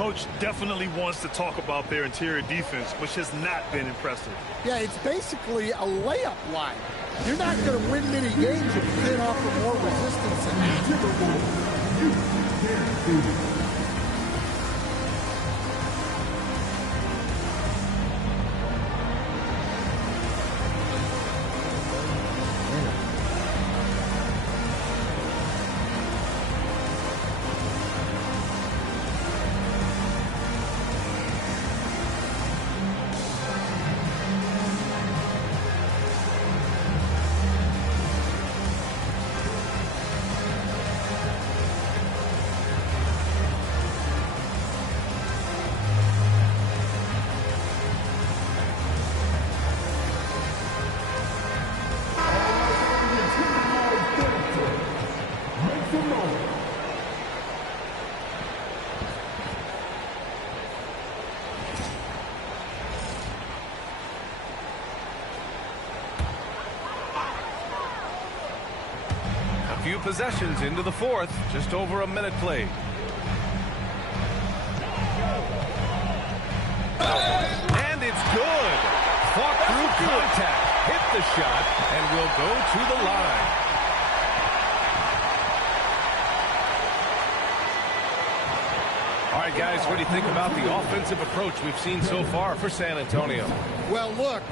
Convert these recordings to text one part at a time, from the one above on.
coach definitely wants to talk about their interior defense, which has not been impressive. Yeah, it's basically a layup line. You're not going to win many games if you can't offer more resistance than that. Few possessions into the fourth, just over a minute played. And it's good. Fought through contact, hit the shot, and will go to the line. All right, guys, what do you think about the offensive approach we've seen so far for San Antonio? Well, look.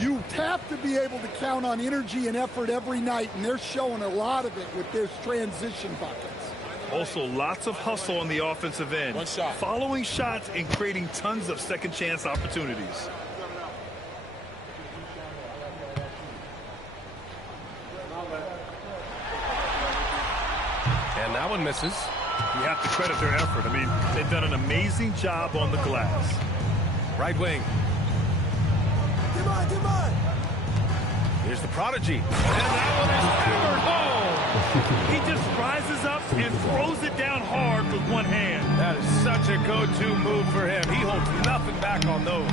You have to be able to count on energy and effort every night, and they're showing a lot of it with their transition buckets. Also, lots of hustle on the offensive end. One shot. Following shots and creating tons of second chance opportunities. And that one misses. You have to credit their effort. I mean, they've done an amazing job on the glass. Right wing. Come on. Here's the prodigy. And that one is hammered home. He just rises up and throws it down hard with one hand. That is such a go-to move for him. He holds nothing back on those.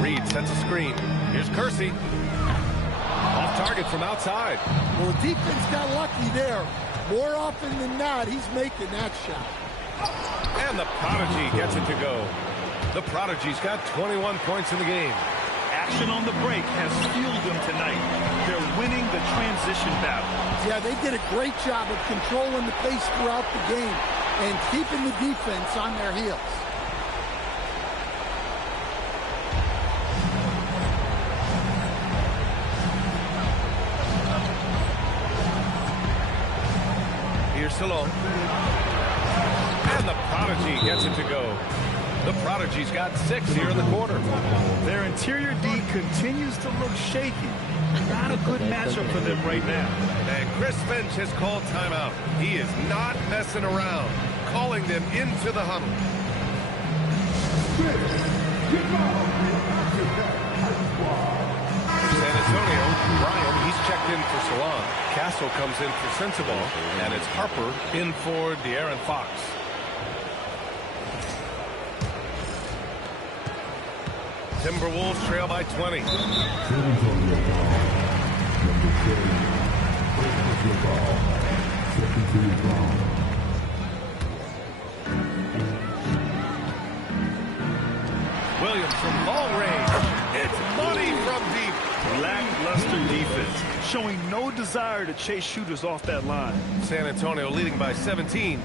Reed sets a screen. Here's Kersey. Off target from outside. Well, the defense got lucky there. More often than not, he's making that shot. And the prodigy gets it to go. The prodigy's got 21 points in the game. Action on the break has fueled them tonight. They're winning the transition battle. Yeah, they did a great job of controlling the pace throughout the game and keeping the defense on their heels. Here's Salon. And the prodigy gets it to go. The prodigy's got 6 here in the quarter. Their interior D continues to look shaky. Not a good matchup for them right now. And Chris Finch has called timeout. He is not messing around, calling them into the huddle. San Antonio, Bryan, he's checked in for Salon. Castle comes in for Sensabaugh, and it's Harper in for De'Aaron Fox. Timberwolves trail by 20. Williams from long range. It's money from deep. Lackluster defense, showing no desire to chase shooters off that line. San Antonio leading by 17.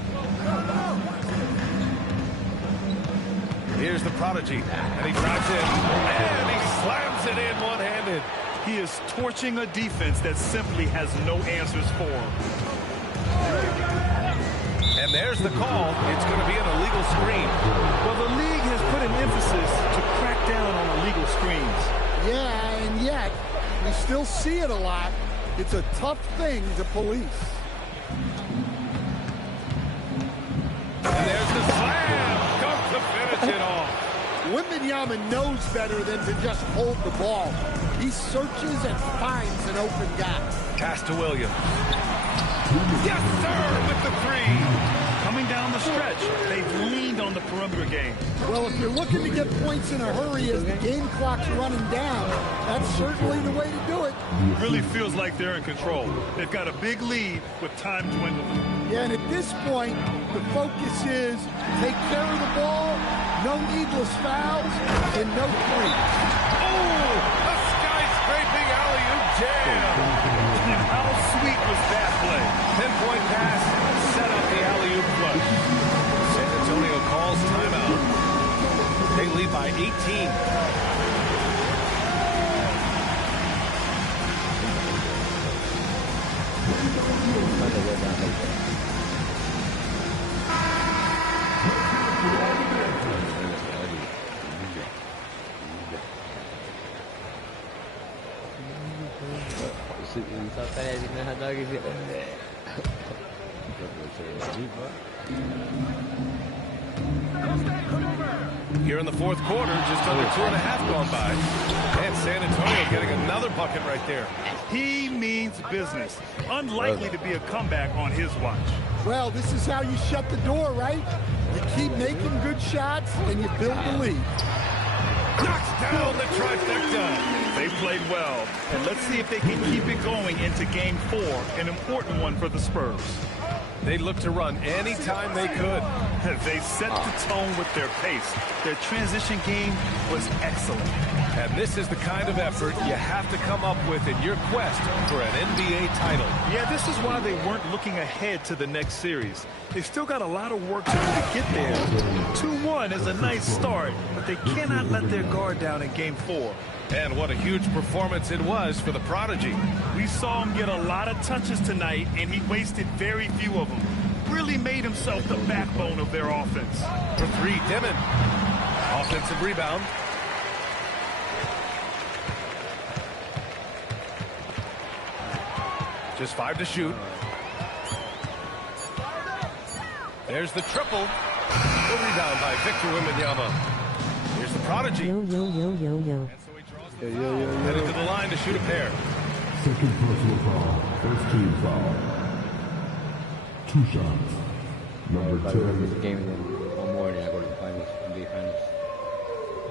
Here's the prodigy, and he drives in, and he slams it in one-handed. He is torching a defense that simply has no answers for him. And there's the call. It's going to be an illegal screen. Well, the league has put an emphasis to crack down on illegal screens. Yeah, and yet, we still see it a lot. It's a tough thing to police. And there's the slam. Dunk to finish it off. Wembanyama knows better than to just hold the ball. He searches and finds an open guy. Pass to Williams. Yes, sir, with the three. Coming down the stretch, they've leaned on the perimeter game. Well, if you're looking to get points in a hurry as the game clock's running down, that's certainly the way to do it. Really feels like they're in control. They've got a big lead with time dwindling. Yeah, and at this point, the focus is take care of the ball, no needless fouls, and no threes. Oh, a skyscraping alley-oop jam. And how sweet was that play? 10-point pass, set up the alley-oop flush. San Antonio calls timeout. They lead by 18. Here in the fourth quarter, just under 2.5 gone by. And San Antonio getting another bucket right there. He means business. Unlikely to be a comeback on his watch. Well, this is how you shut the door, right? You keep making good shots, and you build the lead. Knocks down the trifecta. They played well, and let's see if they can keep it going into Game 4, an important one for the Spurs. They looked to run anytime they could. They set the tone with their pace. Their transition game was excellent. And this is the kind of effort you have to come up with in your quest for an NBA title. Yeah, this is why they weren't looking ahead to the next series. They still got a lot of work to do to get there. 2-1 is a nice start, but they cannot let their guard down in Game 4. And what a huge performance it was for the Prodigy. We saw him get a lot of touches tonight, and he wasted very few of them. Really made himself the backbone of their offense. For three, Dimon. Offensive rebound. Just 5 to shoot. There's the triple. The rebound by Victor Wembanyama. Here's the Prodigy. Yo. Headed to the line to shoot a pair. Second personal foul. First team foul. 2 shots. Number 10. Game then one more, and I go to the finals, NBA finals.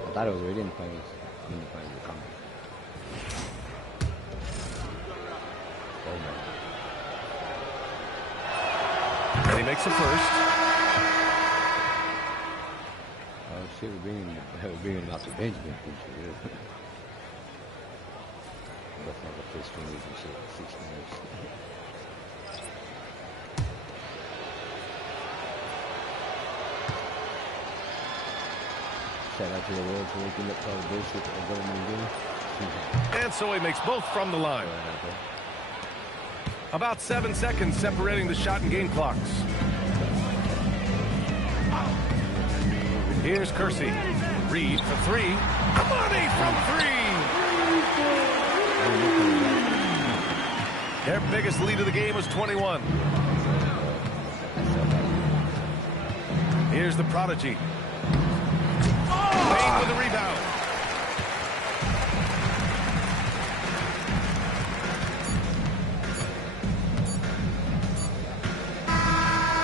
I thought it was already in the finals. In the finals, the conference. And he makes a first. Oh shit, we're bringing him out the bench. That's not the first string and shit. 6 minutes. Shout out to the world for waking up to all the bullshit that the government doing. And so he makes both from the line. About 7 seconds separating the shot and game clocks. Here's Kersey. Reed for 3. Money from 3. Their biggest lead of the game was 21. Here's the Prodigy. Payne with the rebound.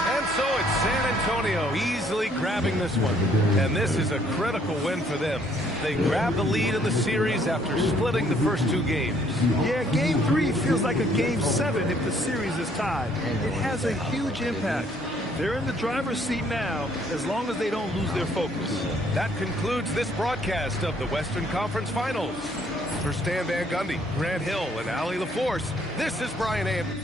And so it's San Antonio easily grabbing this one. And this is a critical win for them. They grab the lead in the series after splitting the first 2 games. Yeah, Game 3 feels like a Game 7 if the series is tied. It has a huge impact. They're in the driver's seat now, as long as they don't lose their focus. That concludes this broadcast of the Western Conference Finals. For Stan Van Gundy, Grant Hill, and Allie LaForce, this is Brian Anderson.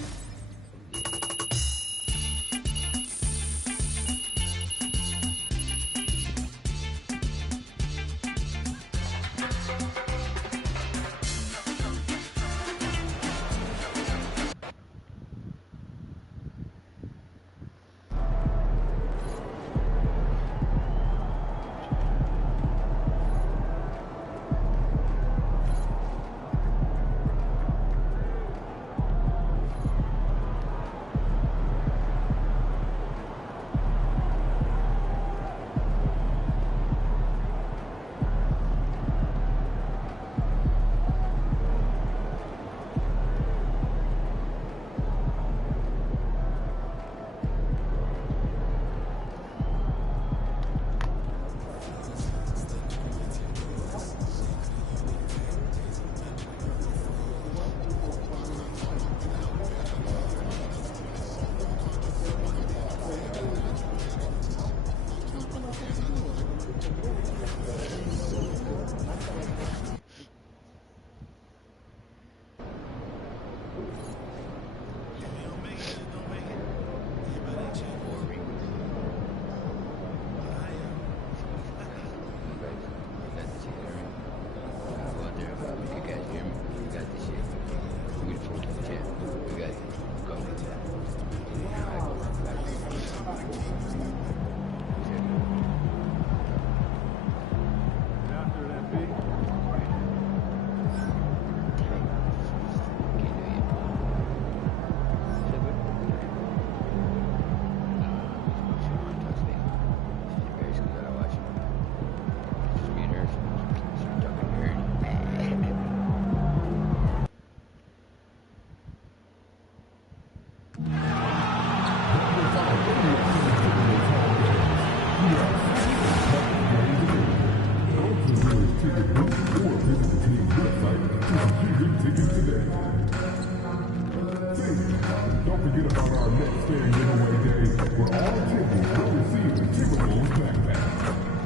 Don't forget about our next fan giveaway day, where all attendees will receive a Timberwolves backpack.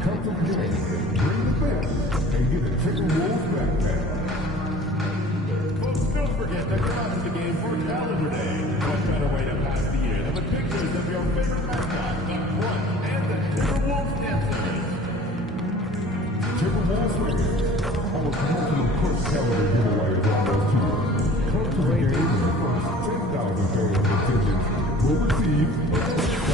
Come to the game, bring the best, and get a Timberwolves backpack. Folks, don't forget that you're out at the game for Calendar Day. What better way to pass the year than with pictures of your favorite mascot, the Grunt, and the Timberwolves dancers. Timberwolves fans, our promotional first calendar giveaway is almost here. Come to the game and the first 10,000 fans in attendance will receive a backpack.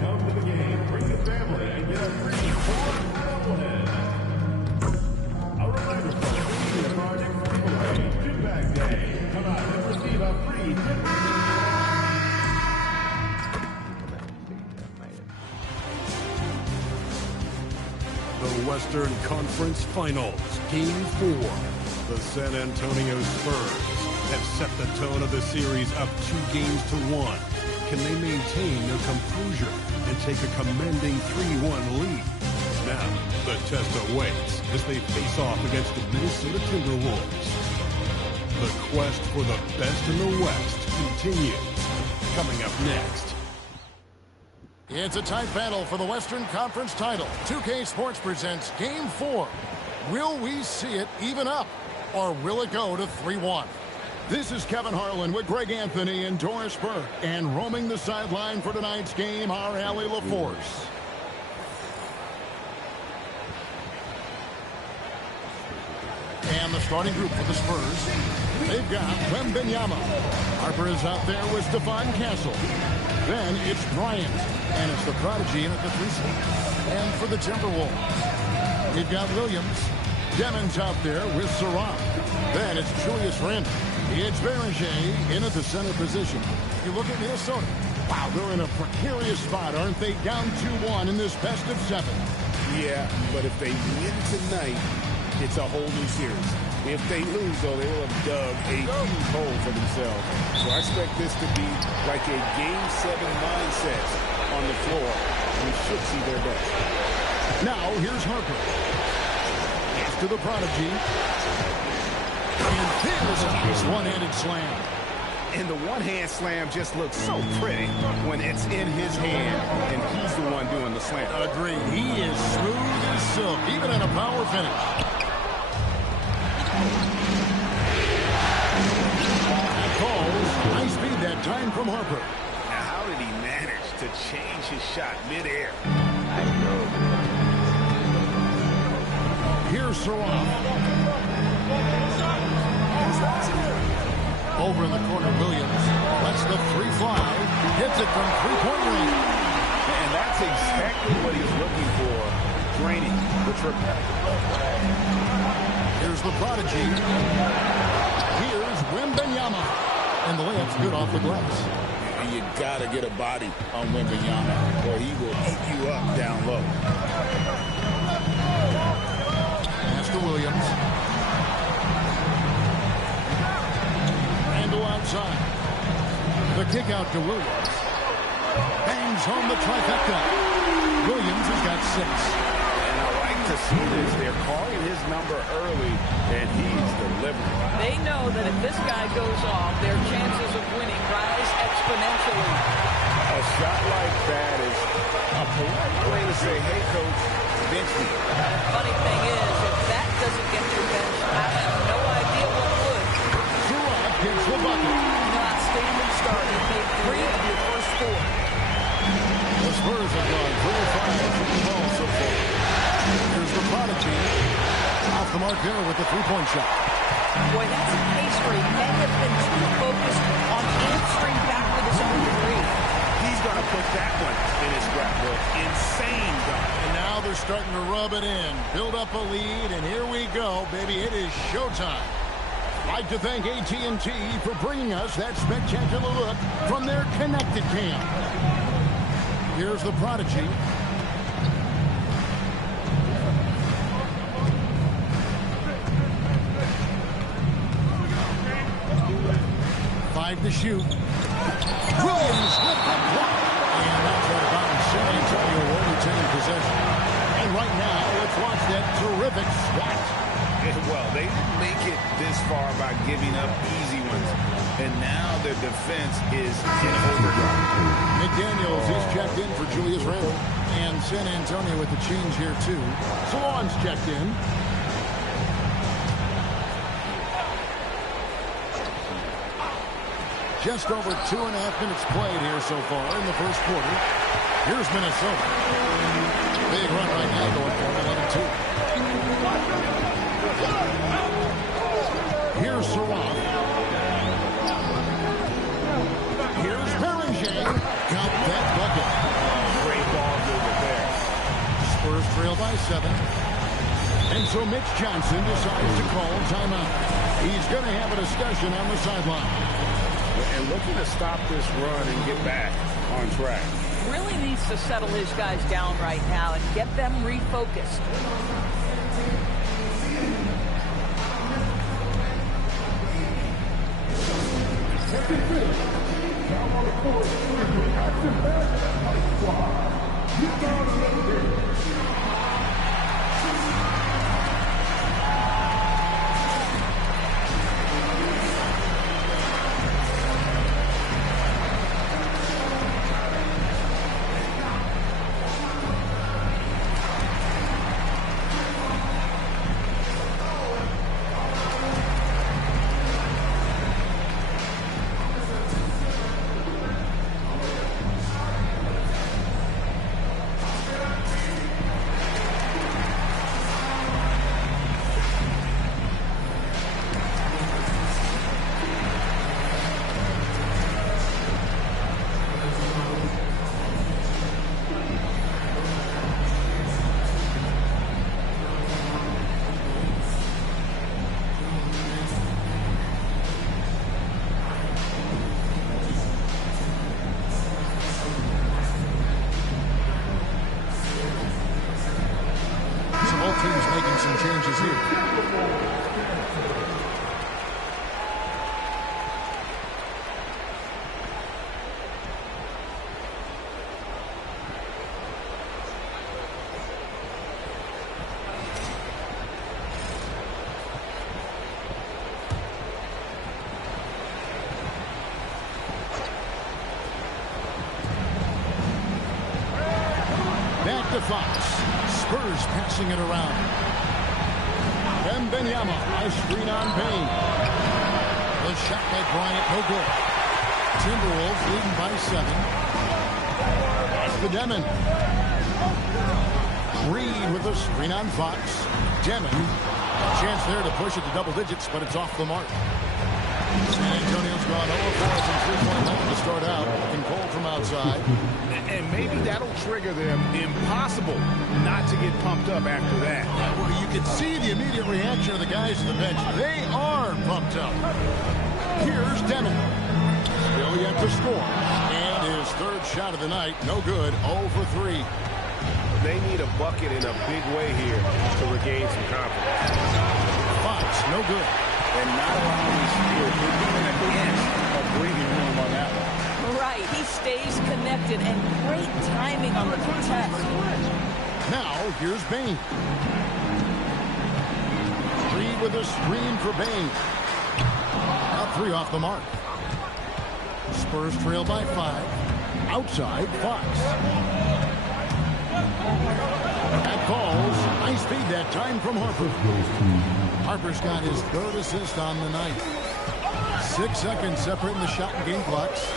Come to the game, bring the family, and get a free fourth bobblehead. A reminder, folks, of our next giveaway, Gym Bag Day. Come out and receive a free gym bag. The Western Conference Finals, Game 4. The San Antonio Spurs have set the tone of the series up 2-1. Can they maintain their composure and take a commanding 3-1 lead? Now, the test awaits as they face off against the Minnesota Timberwolves. The quest for the best in the West continues. Coming up next. It's a tight battle for the Western Conference title. 2K Sports presents Game 4. Will we see it even up, or will it go to 3-1? This is Kevin Harlan with Greg Anthony and Doris Burke, and roaming the sideline for tonight's game, our Allie LaForce. And the starting group for the Spurs, they've got Wembanyama. Harper is out there with Stephon Castle. Then it's Bryant, and it's the prodigy in at the 3 slot. And for the Timberwolves, we've got Williams. Demon's out there with Sarah. Then it's Julius Randle. It's Berger in at the center position. You look at Minnesota. Wow, they're in a precarious spot, aren't they? Down 2-1 in this best of 7. Yeah, but if they win tonight, it's a whole new series. If they lose, though, they will have dug a huge hole for themselves. So I expect this to be like a Game 7 mindset on the floor. We should see their best. Now, here's Harper. It's to the prodigy. And there's a nice one-handed slam. And the one-hand slam just looks so pretty when it's in his hand, and he's the one doing the slam. Agreed. He is smooth as silk, even in a power finish. High speed that time from Harper. Now, how did he manage to change his shot midair? Here's Sarah. Over in the corner, Williams lets the 3 fly. Hits it from 3-point range. And that's exactly what he's looking for. Draining the triple. Here's the prodigy. Here's Wembanyama. And the layup's good off the glass. And you got to get a body on Wembanyama, or he will eat you up down low. Pass to Williams. Randle outside. The kick out to Williams. Bangs home the trifecta. Williams has got 6. And I like to see this. They're calling his number early, and he's delivering. They know that if this guy goes off, their chances of winning rise exponentially. A shot like that is a polite way to say, hey, coach, bench me. The funny thing is, if that doesn't get your mark there with the three-point shot. Boy, that's a case where he may have been too focused on answering back with his own three. He's going to put that one in his scrapbook. Insane dunk. And now they're starting to rub it in. Build up a lead, and here we go, baby. It is showtime. I'd like to thank AT&T for bringing us that spectacular look from their connected cam. Here's the prodigy. Five to shoot. Williams with the block. And that's right about San Antonio will retain possession. And right now, let's watch that terrific swat. Well, they didn't make it this far by giving up easy ones. And now their defense is in overdrive. McDaniels is checked in for Julius Randle. And San Antonio with the change here, too. Salon's checked in. Just over 2.5 minutes played here so far in the first quarter. Here's Minnesota. Big run right now going for 11-2. Here's Saraf. Here's Beringer. Got that bucket. Great ball movement there. Spurs trail by 7. And so Mitch Johnson decides to call timeout. He's going to have a discussion on the sideline. And looking to stop this run and get back on track. Really needs to settle his guys down right now and get them refocused. Teams making some changes here. Back to Fox. Spurs passing it around. Wembanyama, a screen on Bain. The shot by Bryant, no good. Timberwolves leading by 7. That's the Demon. Reed with a screen on Fox. Demon, a chance there to push it to double digits, but it's off the mark. San Antonio's gone 0-4 from three-point line to start out. Looking cold from outside. And maybe that'll trigger them. Impossible not to get pumped up after that. Well, you can see the immediate reaction of the guys on the bench. They are pumped up. Here's Demon. Still yet to score. And his third shot of the night, no good, 0 for 3. They need a bucket in a big way here to regain some confidence. Fox, no good. And not allowing these steals. They're giving an inch of breathing room on that one. Right, he stays connected and great timing on the protect. Now, here's Bain. Reed with a screen for Bain. Now 3 off the mark. Spurs trail by 5. Outside, Fox. That falls. Nice feed that time from Harper. Harper's got his 3rd assist on the night. 6 seconds separating the shot and game clocks.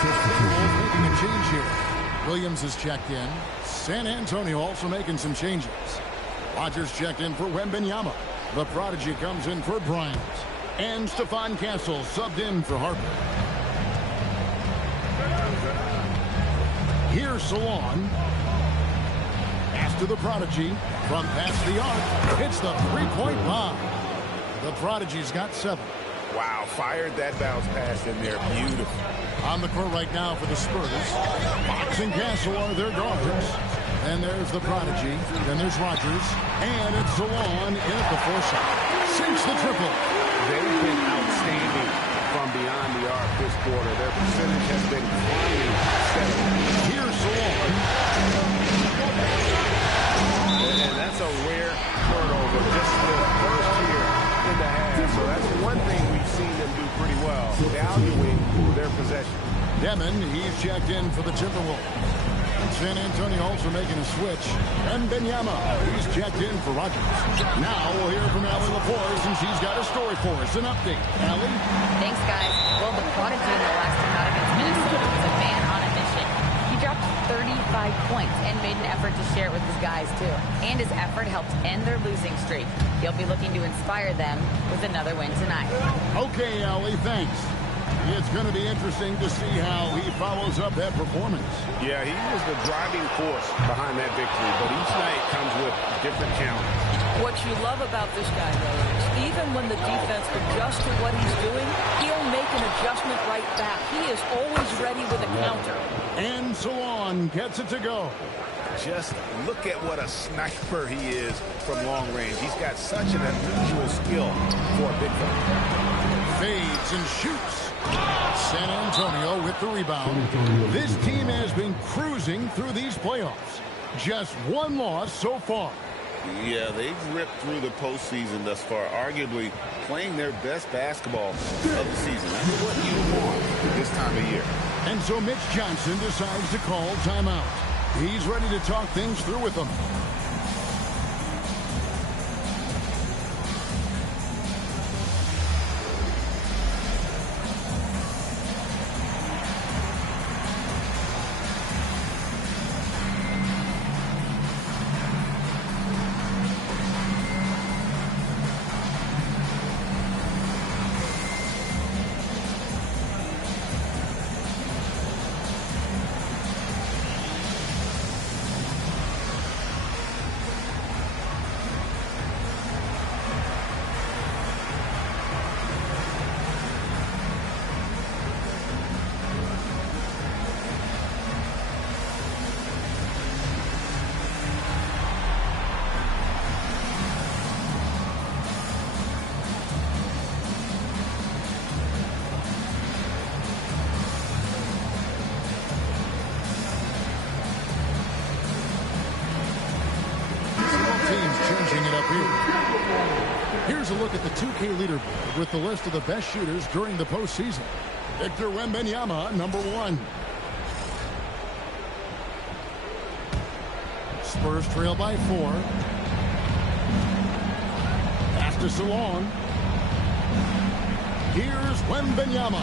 Making a change here. Williams is checked in. San Antonio also making some changes. Rogers checked in for Wembanyama. The prodigy comes in for Bryant. And Stephon Castle subbed in for Harper. Here's Salon. Pass to the prodigy. From past the arc. Hits the three-point bomb. The prodigy's got 7. Wow, fired that bounce pass in there. Beautiful. On the court right now for the Spurs. Fox and Castle are their guards. And there's the prodigy. Then there's Rogers. And it's Salon in at the foresight. Sinks the triple. They've been outstanding from beyond the arc this quarter. Their percentage has been climbing steadily. Here's Salon. And that's a rare turnover just the first year in the half. So that's one thing we've seen them do pretty well, valuing their possession. Demon, he's checked in for the Timberwolves. San Antonio also making a switch. And Benyama, he's checked in for Rogers. Now we'll hear from Allie Laporte since she's got a story for us. An update. Allie? Thanks, guys. Well, the prodigy in the last time out against Minnesota was a man on a mission. He dropped 35 points and made an effort to share it with his guys, too. And his effort helped end their losing streak. He'll be looking to inspire them with another win tonight. Okay, Allie, thanks. It's going to be interesting to see how he follows up that performance. Yeah, he was the driving force behind that victory, but each night comes with different challenges. What you love about this guy, though, is even when the defense adjusts to what he's doing, he'll make an adjustment right back. He is always ready with a counter. And Salon gets it to go. Just look at what a sniper he is from long range. He's got such an unusual skill for a big fella. Fades and shoots. San Antonio with the rebound. This team has been cruising through these playoffs. Just one loss so far. Yeah, they've ripped through the postseason thus far, arguably playing their best basketball of the season. That's what you want this time of year. And so Mitch Johnson decides to call timeout. He's ready to talk things through with them. Changing it up here. Here's a look at the 2K leaderboard with the list of the best shooters during the postseason. Victor Wembanyama, number 1. Spurs trail by 4. Pass to Salon. Here's Wembanyama.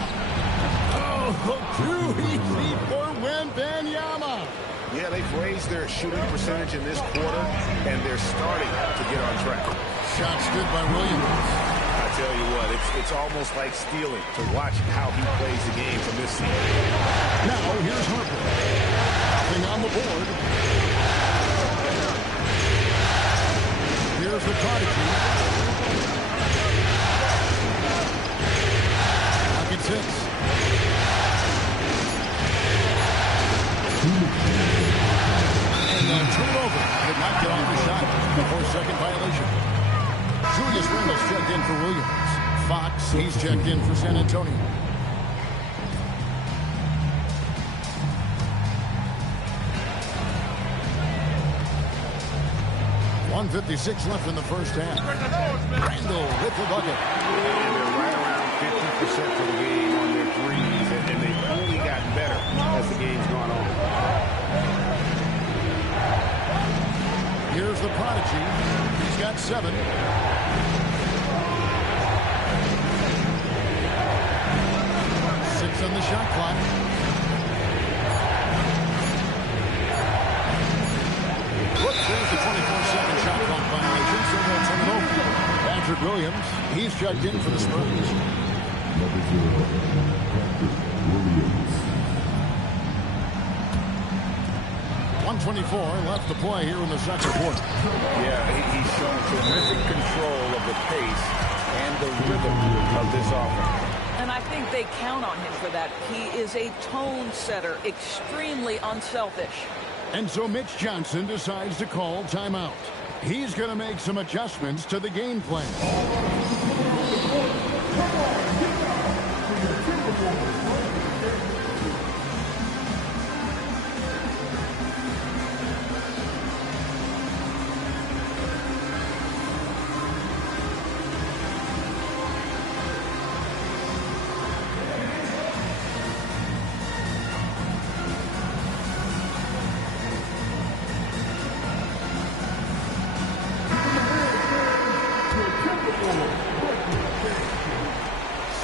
Oh, too easy for Wembanyama. Yeah, they've raised their shooting percentage in this quarter, and they're starting to get on track. Shot stood by Williams. I tell you what, it's almost like stealing to watch how he plays the game from this season. Now, here's Harper. Nothing on the board. Here's the prodigy. Pocket 6. And they'll turn it over. Did not get off the shot. 4-second violation. Julius Randle's checked in for Williams. Fox, he's checked in for San Antonio. .156 left in the first half. Randle with the bucket. And they're right around 50% for the game on their threes, and they've only gotten better as the game's gone on. Here's the prodigy. He's got 7. On the shot clock. checked in for the Spurs. Number 0, Patrick Williams. 124 left to play here in the second quarter. Yeah, he's shown terrific control of the pace and the rhythm of this offense. And I think they count on him for that. He is a tone setter, extremely unselfish. And so Mitch Johnson decides to call timeout. He's going to make some adjustments to the game plan.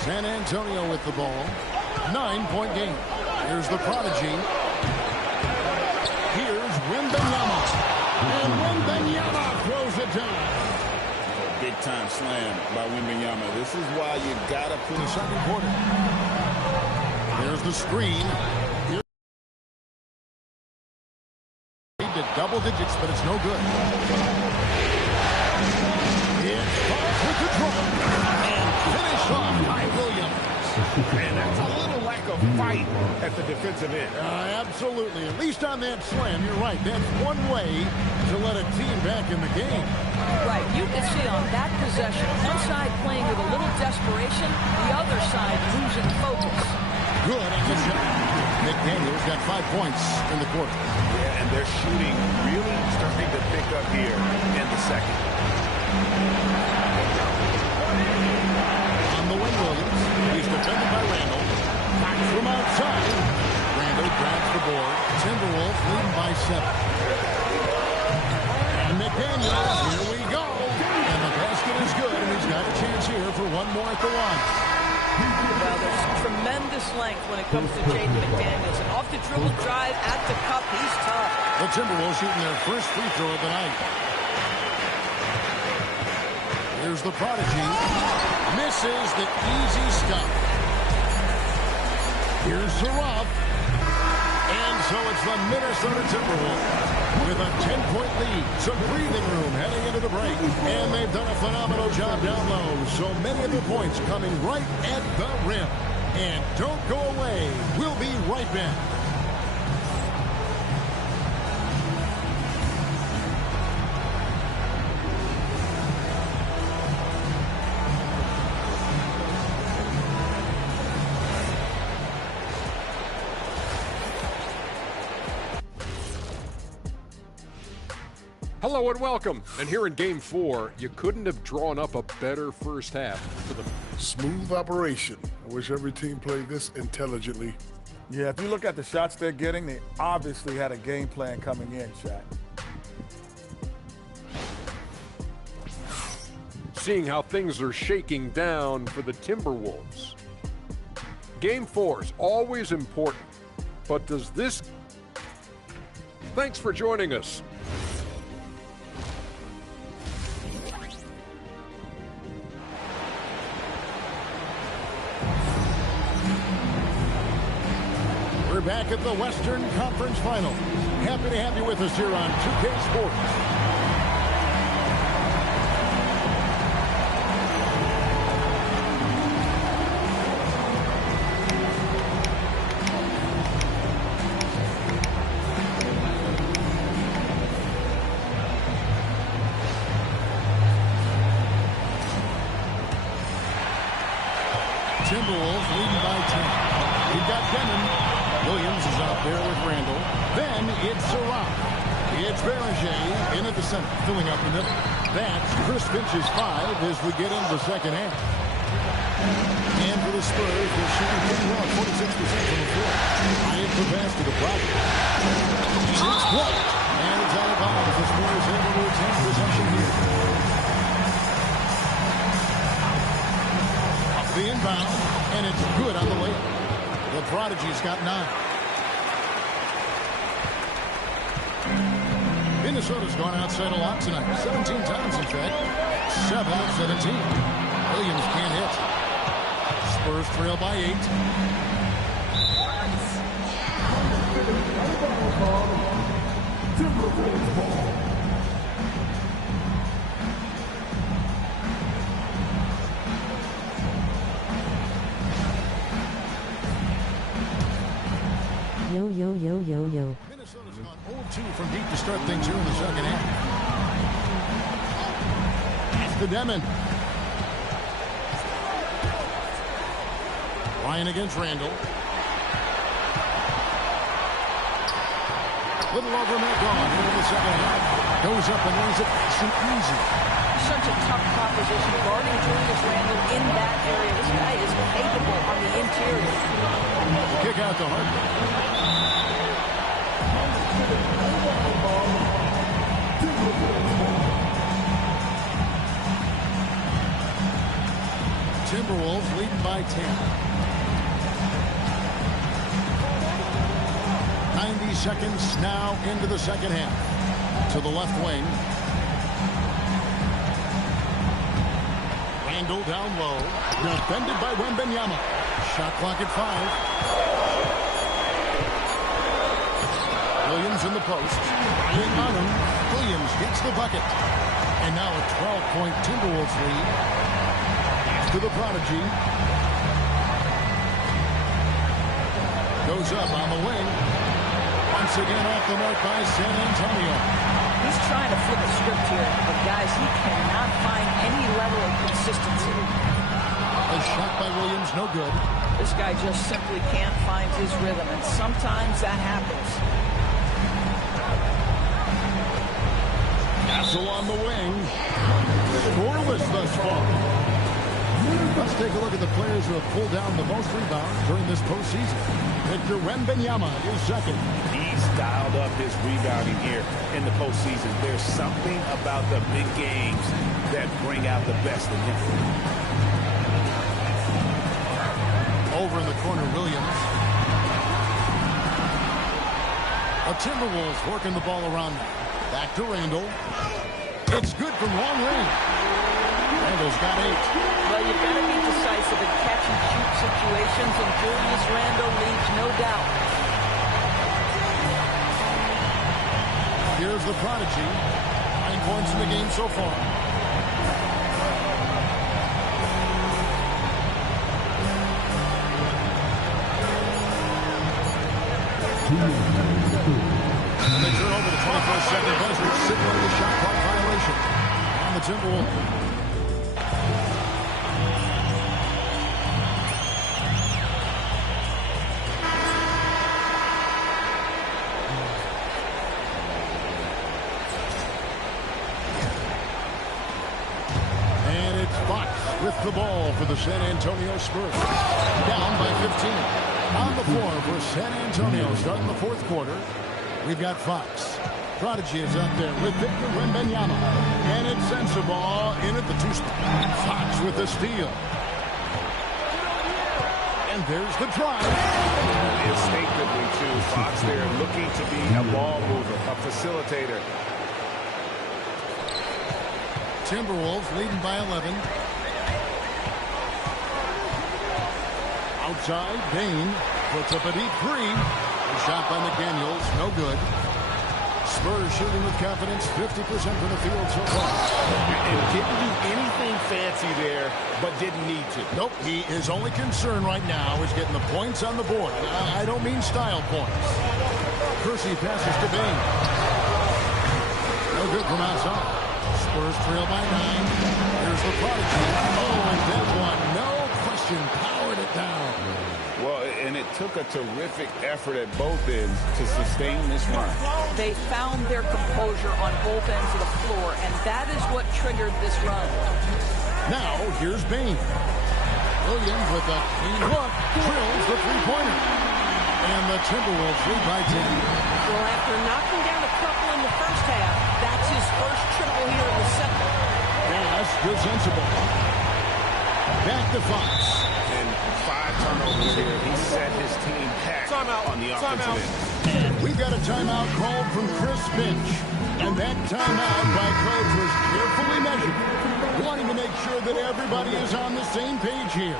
San Antonio with the ball. 9-point game. Here's the prodigy. Here's Wembanyama. And Wembanyama throws it down. Big time slam by Wembanyama. This is why you gotta put the second quarter. There's the screen. He did double digits, but it's no good. It's Fox with the draw. And finish off by Williams. And that's a little lack of fight at the defensive end. Absolutely. At least on that slam, you're right. That's one way to let a team back in the game. Right. You can see on that possession, one side playing with a little desperation, the other side losing focus. Good on the shot. McDaniels got 5 points in the quarter. Yeah, and their shooting really starting to pick up here in the second. On the wing, Williams. He's defended by Randall. Back from outside. Randall grabs the board. Timberwolves leading by 7. And McDaniels, here we go. And the basket is good, and he's got a chance here for one more at the line. Well, there's tremendous length when it comes to Jaden McDaniels. And off the dribble drive at the cup, he's tough. The Timberwolves shooting their first free throw of the night. Here's the prodigy. Misses the easy stuff. Here's Zaraf. And so it's the Minnesota Timberwolves with a 10-point lead. Some breathing room heading into the break. And they've done a phenomenal job down low. So many of the points coming right at the rim. And don't go away. We'll be right back. Hello and welcome. And here in Game 4, you couldn't have drawn up a better first half for the Smooth operation. I wish every team played this intelligently. Yeah, if you look at the shots they're getting, they obviously had a game plan coming in, Shaq. seeing how things are shaking down for the Timberwolves. Game 4 is always important, but does this... Thanks for joining us. We're back at the Western Conference Final. Happy to have you with us here on 2K Sports. Timberwolves leading by 10. We've got Denham. Williams is out there with Randall. Then it's Sarah. It's Berger in at the center, filling up the middle. That's Chris Finch's 5 as we get into the second half. And for the Spurs, they're shooting pretty well, 46% from the floor. High in the pass to the problem. It's blocked. And it's out of bounds. The Spurs able to attempt possession here. Up the inbound, and it's good on the way. The Prodigy's got 9. Minnesota's gone outside a lot tonight. 17 times, in fact. 7 of 17. Williams can't hit. Spurs trail by 8. Yo. Minnesota's gone 0-2 from deep to start things here in the second half. It's to Demon. Ryan against Randall. Little over net gone into the second half. Goes up and lays it nice and easy. Such a tough proposition guarding Julius Randle in that area. This guy is capable on the interior. The kick out to Harper. Timberwolves leading by 10. 90 seconds now into the second half. To the left wing. Randall down low. Defended by Wembanyama. Shot clock at 5. Williams in the post. Ryan on him. Williams gets the bucket. And now a 12-point Timberwolves lead. To the prodigy. Goes up on the wing. Once again off the mark by San Antonio. He's trying to flip the script here, but guys, he cannot find any level of consistency. A shot by Williams, no good. This guy just simply can't find his rhythm, and sometimes that happens. Castle on the wing. Scoreless thus far. Let's take a look at the players who have pulled down the most rebounds during this postseason. Victor Wembanyama is second. He's dialed up his rebounding here in the postseason. There's something about the big games that bring out the best in him. Over in the corner, Williams. A Timberwolves working the ball around now. Back to Randall. It's good from long range. Randall's got 8. Well, you've got to be decisive in catch-and-shoot situations, and Julius Randle leaves no doubt. Here's the prodigy. 9 points in the game so far. They turn over the 21st-second buzzer, signaling the shot clock violation on the Timberwolves. With the ball for the San Antonio Spurs. Down by 15. On the floor for San Antonio starting the fourth quarter. We've got Fox. Prodigy is up there with Victor Wembanyama. And it sends the ball in at the 2 spot. Fox with the steal. And there's the drive. Instinctively, too, Fox there looking to be a ball mover, a facilitator. Timberwolves leading by 11. Outside, Bain puts up a deep 3. A shot by McDaniels, no good. Spurs shooting with confidence, 50% from the field so far. And didn't do anything fancy there, but didn't need to. Nope, his only concern right now is getting the points on the board. I don't mean style points. Kersey passes to Bain. No good from outside. Spurs trail by 9. Here's the prodigy. Oh, and that one, no question, powered it down. Well, and it took a terrific effort at both ends to sustain this run. They found their composure on both ends of the floor, and that is what triggered this run. Now, here's Bain. Williams with a clean look, drills the three-pointer. And the Timberwolves lead by 10. Well, after knocking down a couple in the first half, that's his first triple here in the second. Yeah, that's good sensible. Back to Fox. And 5 turnovers here. He set his team back on the offensive end. We've got a timeout called from Chris Finch. And that timeout by coach was carefully measured, wanting to make sure that everybody is on the same page here.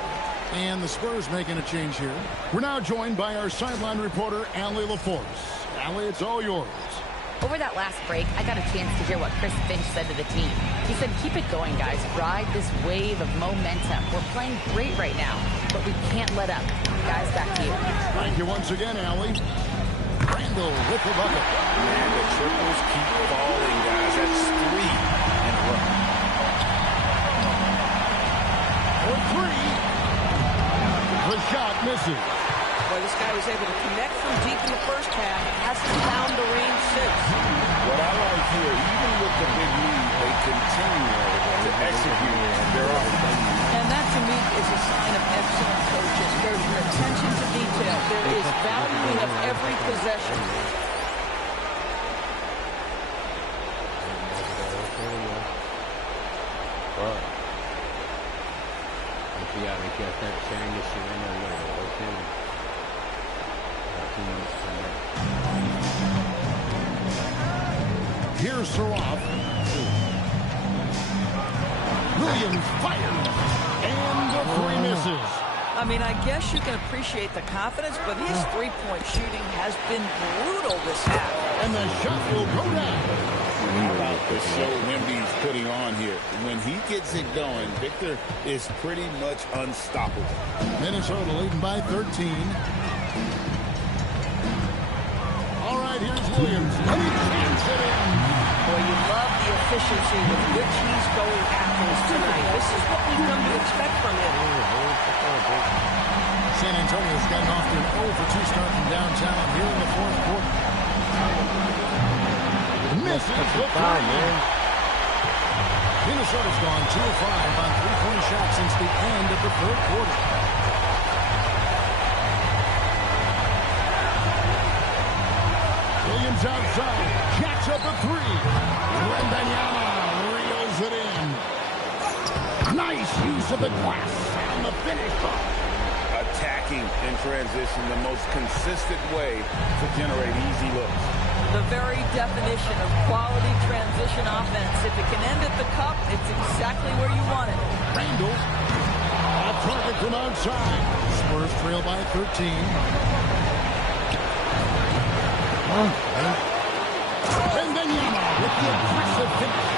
And the Spurs making a change here. We're now joined by our sideline reporter, Allie LaForce. Allie, it's all yours. Over that last break, I got a chance to hear what Chris Finch said to the team. He said, keep it going, guys. Ride this wave of momentum. We're playing great right now, but we can't let up. Guys, back to you. Thank you once again, Allie. Randall with the bucket. And the triples keep falling, guys. That's 3 in a row. For 3. The shot misses. Boy, this guy was able to connect from deep in the first half. Hasn't found the range since. What I like here, even with the big lead, they continue to execute their offense. And that, to me, is a sign of excellent coaching. There's an attention to detail. There is valuing of every possession. Here's Striaght. Williams fires. And the 3 misses. I mean, I guess you can appreciate the confidence, but his three-point shooting has been brutal this half. And the shot will go down. How about the show Wemby's putting on here? When he gets it going, Victor is pretty much unstoppable. Minnesota leading by 13. All right, here's Williams. And he jams it in. Boy, you love the efficiency with which he's going after this tonight. This is what we've come to expect from him. San Antonio's gotten off to an 0-for-2 start from downtown here in the fourth quarter. Misses the 3. Minnesota's gone 2 of 5 on three-point shots since the end of the third quarter. Williams outside, jacks up a 3. Wembanyama reels it in. Nice use of the glass on the finish. Attacking in transition, the most consistent way to generate easy looks. The very definition of quality transition offense. If it can end at the cup, it's exactly where you want it. Randall, a target from outside. Spurs trail by 13. Wembanyama with the aggressive finish.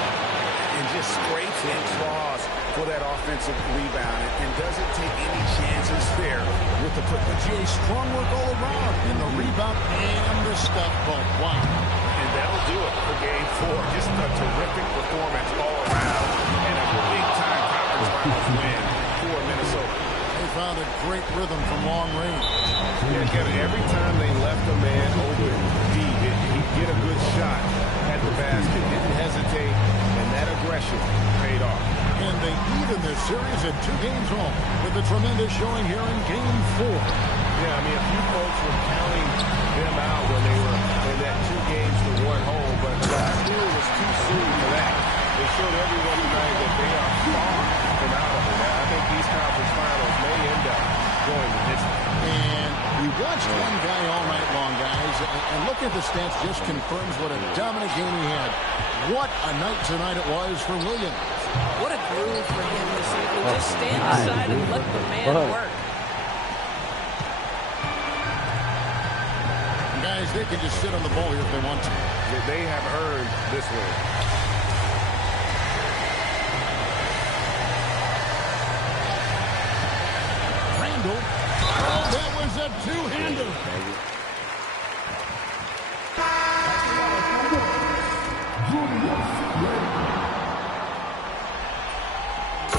And just scrapes and claws for that offensive rebound and doesn't take any chances there with the put. Jay, strong work all around in the rebound and the stuff ball. Wow. And that'll do it for game 4. Just a terrific performance all around and a big-time conference finals win for Minnesota. They found a great rhythm from long range. Yeah, Kevin, every time they left a man open deep, he'd get a good shot at the basket. Didn't hesitate, and that aggression paid off. And they even this series at 2 games home with a tremendous showing here in game 4. Yeah, I mean, a few folks were counting them out when they were in that 2 games to 1 home, but I knew it was too soon for that. They showed everyone tonight that they are far from out of it. I think these conference finals may end up going to history. And we watched one guy all night long, guys, and look at the stats just confirms what a dominant game he had. What a night tonight it was for Williams. What a groove for him this evening. Just stand aside and let the man work. Guys, they can just sit on the ball here if they want to. They have earned this win. Randall. Oh, that was a 2-hander.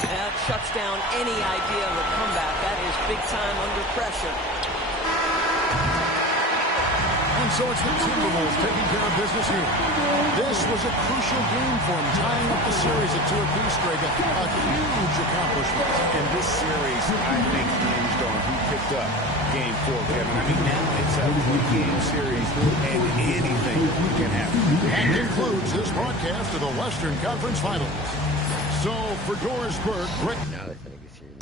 That shuts down any idea of a comeback. That is big time under pressure. And so it's the Timberwolves taking care of business here. This was a crucial game for them, tying up the series at 2 apiece, Greg. A huge accomplishment. And this series, I think, hinged on who picked up game 4, Kevin. I mean, now it's a 3-game series, and anything can happen. That concludes this broadcast of the Western Conference Finals. So, for Doris Burke, Greg. Now they're going to get serious.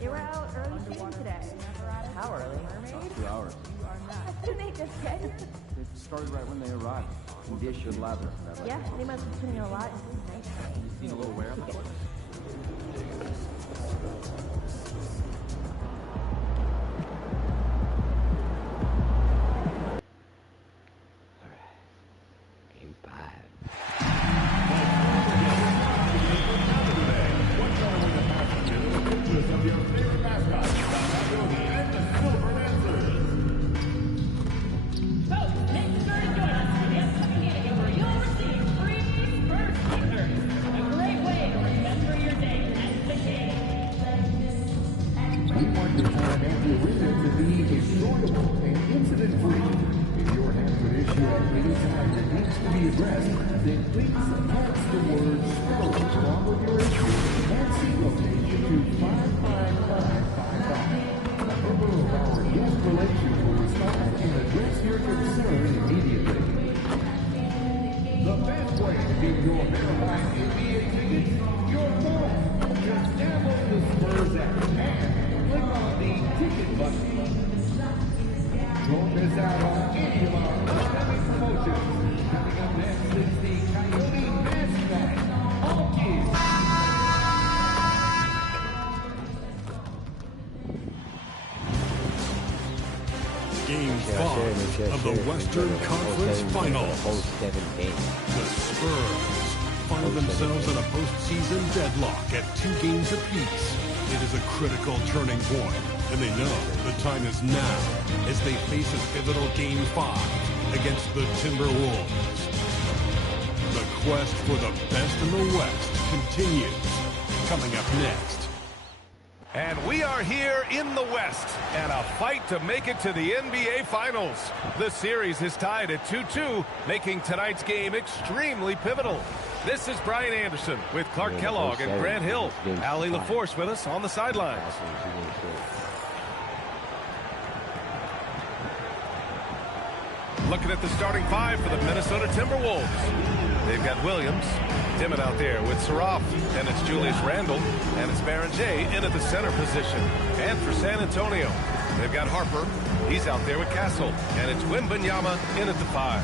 They were out early shooting today. How early? 2 hours. Didn't they just get? It started right when they arrived. Condition ladder. Yeah, they must be putting a lot into this night. You seen a little wear on the court? Game 5 of the Western Conference Finals. The Spurs find themselves in a postseason deadlock at 2 games apiece. It is a critical turning point, and they know the time is now as they face a pivotal Game 5 against the Timberwolves. The quest for the best in the West continues. Coming up next. And we are here in the West, and a fight to make it to the NBA Finals. The series is tied at 2-2, making tonight's game extremely pivotal. This is Brian Anderson with Clark Kellogg and Grant Hill. Allie LaForce with us on the sidelines. Looking at the starting 5 for the Minnesota Timberwolves. They've got Williams, Dimon out there with Saraf, and it's Julius Randle, and it's Baron J in at the center position. And for San Antonio, they've got Harper. He's out there with Castle, and it's Wembanyama in at the 5.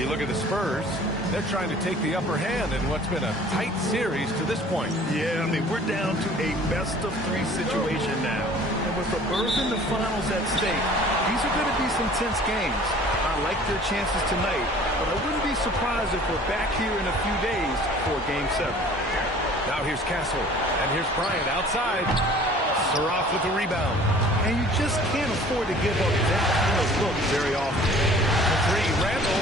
You look at the Spurs, they're trying to take the upper hand in what's been a tight series to this point. Yeah, I mean, we're down to a best-of-3 situation now. And with the Spurs in the finals at stake, these are going to be some tense games. I like their chances tonight, but I wouldn't be surprised if we're back here in a few days for Game 7. Now here's Castle, and here's Bryant outside. Saraf with the rebound. And you just can't afford to give up that kind of look very often. The 3, Randle.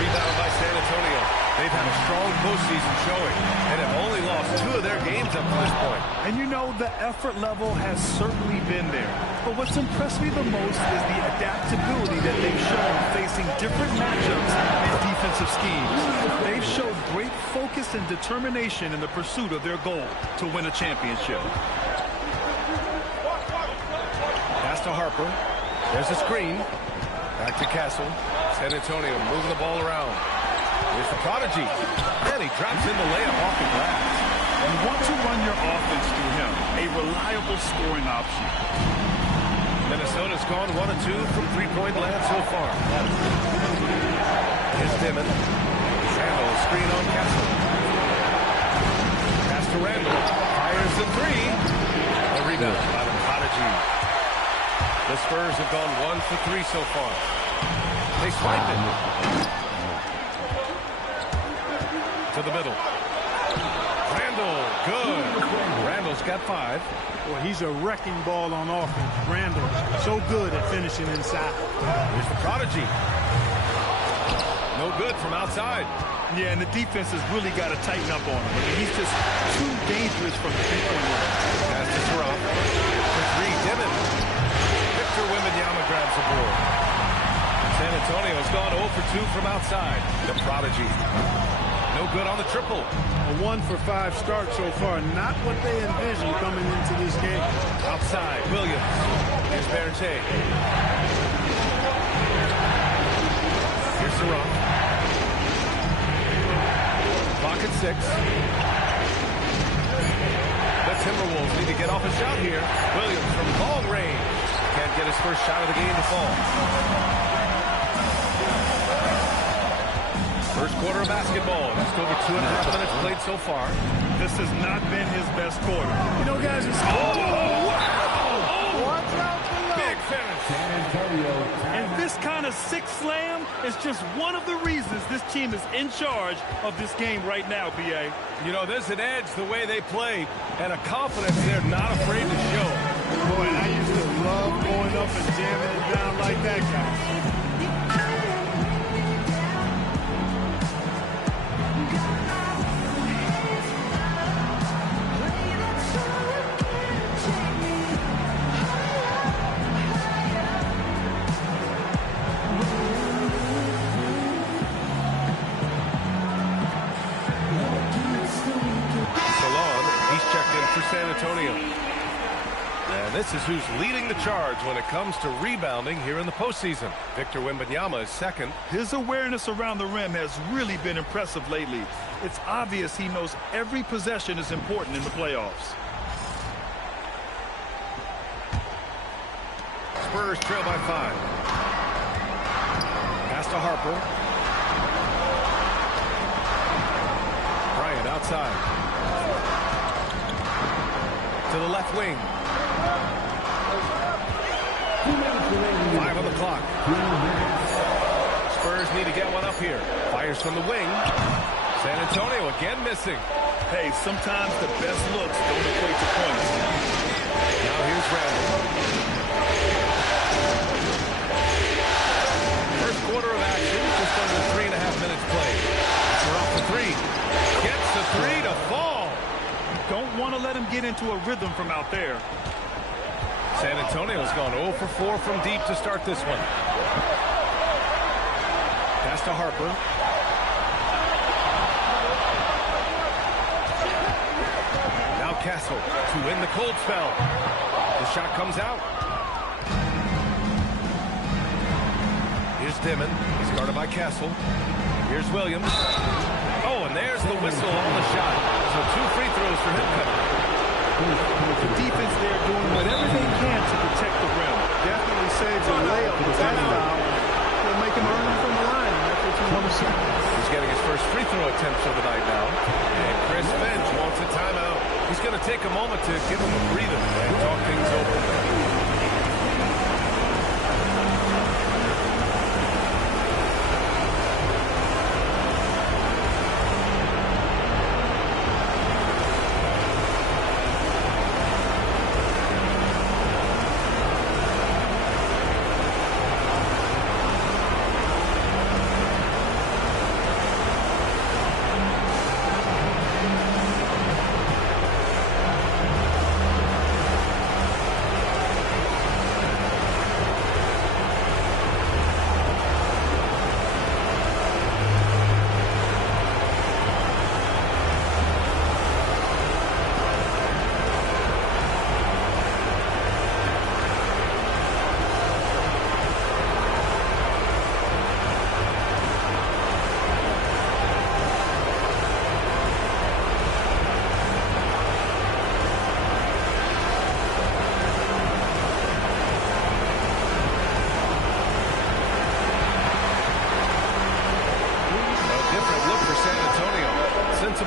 Rebound by San Antonio. They've had a strong postseason showing and have only lost 2 of their games up to this point. And you know, the effort level has certainly been there. But what's impressed me the most is the adaptability that they've shown facing different matchups and defensive schemes. They've showed great focus and determination in the pursuit of their goal to win a championship. Pass to Harper. There's a screen. Back to Castle. San Antonio moving the ball around. Here's the Prodigy. And he drops in the layup off the glass. You want to run your offense through him. A reliable scoring option. Minnesota's gone 1 of 2 from three-point land so far. Here's Dimon. Randle, screen on Castle. Pass to Randle. Fires the 3. A rebound by the Prodigy. The Spurs have gone 1 for 3 so far. They swipe it. To the middle. Randle, good. Randle's got 5. Well, he's a wrecking ball on offense. Randle, so good at finishing inside. Here's the Prodigy. No good from outside. Yeah, and the defense has really got to tighten up on him. I mean, he's just too dangerous from the three-point line. Pass to Saraf. For 3, Dimon. Victor Wembanyama grabs the board. San Antonio's gone 0 for 2 from outside. The Prodigy. No good on the triple. A 1 for 5 start so far. Not what they envisioned coming into this game. Outside, Williams. Here's Baron J. Here's Saraf. Clock at 6. The Timberwolves need to get off a shot here. get his first shot of the game to fall. First quarter of basketball. Just over 2.5 minutes played so far. This has not been his best quarter. You know, guys, it's... Watch out below. Big finish. San Antonio. And this kind of sick slam is just one of the reasons this team is in charge of this game right now, B.A. You know, there's an edge the way they play and a confidence they're not afraid to show. Boy, I used to love going up and jamming it down like that, guys. San Antonio. And this is who's leading the charge when it comes to rebounding here in the postseason. Victor Wembanyama is second. His awareness around the rim has really been impressive lately. It's obvious he knows every possession is important in the playoffs. Spurs trail by 5. Pass to Harper. Bryant outside. To the left wing. 5 on the clock. Spurs need to get one up here. Fires from the wing. San Antonio again missing. Hey, sometimes the best looks don't equate to points. Now here's Randall. First quarter of action, just under 3.5 minutes played. We're off the 3. Gets the 3 to fall. Don't want to let him get into a rhythm from out there. San Antonio's gone 0 for 4 from deep to start this one. Pass to Harper. Now Castle to win the cold spell. The shot comes out. Here's Dimon. He's guarded by Castle. Here's Williams. Oh, and there's the whistle on the shot. So 2 free throws for him coming. The defense there doing whatever they can to protect the rim. Definitely saves a layup with that foul. They'll make him earn from the line. That's what you want to see. He's getting his first free throw attempts of the night now. And Chris Finch wants a timeout. He's going to take a moment to give him a breather and talk things over.